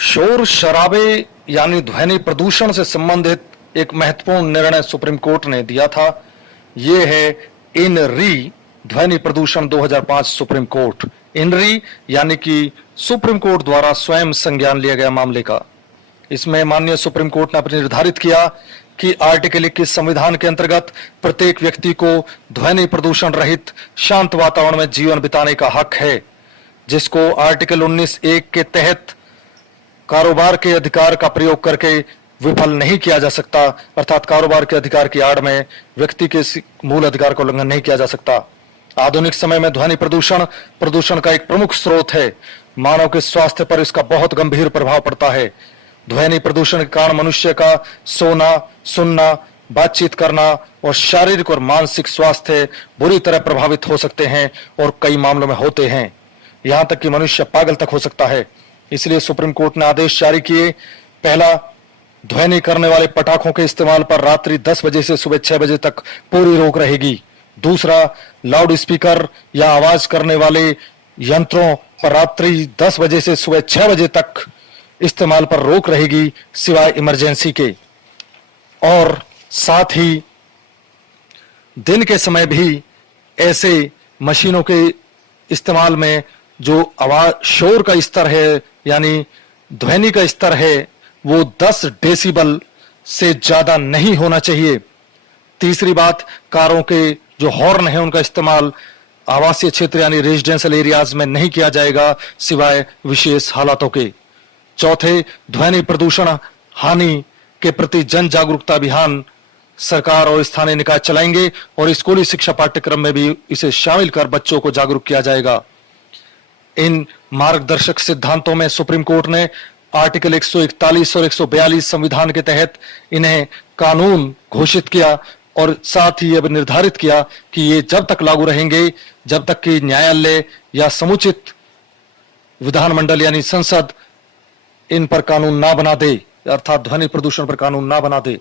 शोर शराबे यानी ध्वनि प्रदूषण से संबंधित एक महत्वपूर्ण निर्णय सुप्रीम कोर्ट ने दिया था। ये है इनरी ध्वनि प्रदूषण 2005 सुप्रीम कोर्ट। इनरी यानी कि सुप्रीम कोर्ट द्वारा स्वयं संज्ञान लिया गया मामले का। इसमें माननीय सुप्रीम कोर्ट ने अपने निर्धारित किया कि आर्टिकल 21 संविधान के अंतर्गत प्रत्येक व्यक्ति को ध्वनि प्रदूषण रहित शांत वातावरण में जीवन बिताने का हक है, जिसको आर्टिकल 19(1) के तहत कारोबार के अधिकार का प्रयोग करके विफल नहीं किया जा सकता। अर्थात कारोबार के अधिकार की आड़ में व्यक्ति के मूल अधिकार का उल्लंघन नहीं किया जा सकता। आधुनिक समय में ध्वनि प्रदूषण का एक प्रमुख स्रोत है। मानव के स्वास्थ्य पर इसका बहुत गंभीर प्रभाव पड़ता है। ध्वनि प्रदूषण के कारण मनुष्य का सोना, सुनना, बातचीत करना और शारीरिक और मानसिक स्वास्थ्य बुरी तरह प्रभावित हो सकते हैं और कई मामलों में होते हैं। यहां तक कि मनुष्य पागल तक हो सकता है। इसलिए सुप्रीम कोर्ट ने आदेश जारी किए। पहला, ध्वनि करने वाले पटाखों के इस्तेमाल पर रात्रि 10 बजे से सुबह 6 बजे तक पूरी रोक रहेगी। दूसरा, लाउड स्पीकर या आवाज करने वाले यंत्रों पर रात्रि 10 बजे से सुबह 6 बजे तक इस्तेमाल पर रोक रहेगी, सिवाय इमरजेंसी के। और साथ ही दिन के समय भी ऐसे मशीनों के इस्तेमाल में जो आवाज शोर का स्तर है यानी ध्वनि का स्तर है वो 10 डेसिबल से ज्यादा नहीं होना चाहिए। तीसरी बात, कारों के जो हॉर्न है उनका इस्तेमाल आवासीय क्षेत्र यानी रेजिडेंशियल एरियाज में नहीं किया जाएगा, सिवाय विशेष हालातों के। चौथे, ध्वनि प्रदूषण हानि के प्रति जन जागरूकता अभियान सरकार और स्थानीय निकाय चलाएंगे और स्कूली शिक्षा पाठ्यक्रम में भी इसे शामिल कर बच्चों को जागरूक किया जाएगा। इन मार्गदर्शक सिद्धांतों में सुप्रीम कोर्ट ने आर्टिकल 141 और 142 संविधान के तहत इन्हें कानून घोषित किया और साथ ही अब निर्धारित किया कि ये जब तक लागू रहेंगे जब तक कि न्यायालय या समुचित विधानमंडल यानी संसद इन पर कानून ना बना दे, अर्थात ध्वनि प्रदूषण पर कानून ना बना दे।